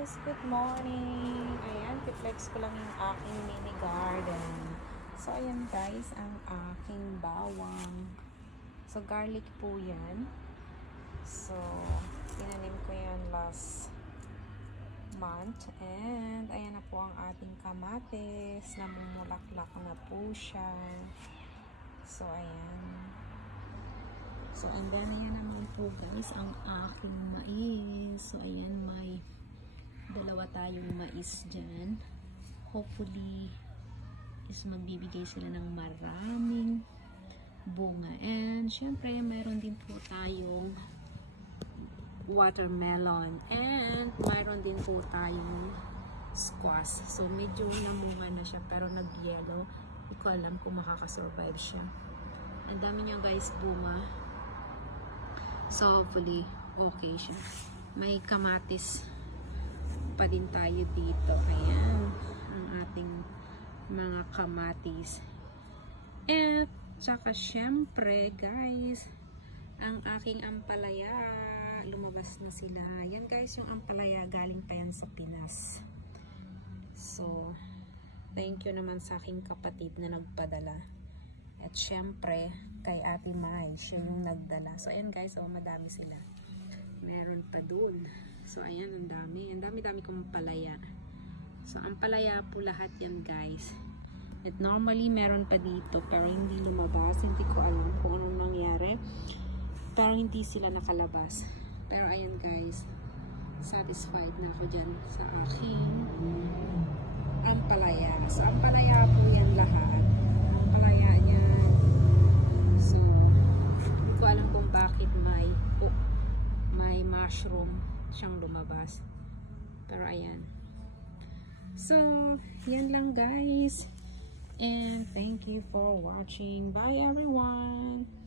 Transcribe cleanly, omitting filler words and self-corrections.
guys! Good morning! Ayan, flex ko lang yung aking mini garden. So, ayan guys, ang aking bawang. So, garlic po yan. So, tinanim ko yan last month. And, ayan na po ang ating kamatis. Namumulaklak na po siya. So, ayan. So, and then, ayan naman po guys, ang aking mais. So, ayan, may dalawa tayong mais dyan. Hopefully, is magbibigay sila ng maraming bunga. And, syempre, mayroon din po tayong watermelon. And, mayroon din po tayong squash. So, medyo namunga na siya, pero nag-yellow. Hindi ko alam kung makakasurvive siya. Ang dami niya guys bunga. So, hopefully, okay siya. May kamatis pa din tayo dito. Ayan, ang ating mga kamatis. At, tsaka, syempre, guys, ang aking ampalaya, lumabas na sila. Yan, guys, yung ampalaya, galing pa yan sa Pinas. So, thank you naman sa aking kapatid na nagpadala. At syempre, kay Ate Mai, siya yung nagdala. So, ayan guys, oh, madami sila. Meron pa dun. So, ayan, ang dami. Ang dami-dami kong palaya. So, ang palaya po lahat yan guys. At normally, meron pa dito, pero hindi lumabas. Hindi ko alam kung anong nangyari. Pero hindi sila nakalabas. Pero ayan guys, satisfied na ako dyan sa aking ampalaya. So, ampalaya po yan lahat. Ampalaya niya. So, hindi ko alam kung bakit may mushroom siyang lumabas. Pero ayan. So, yan lang guys. And thank you for watching. Bye everyone!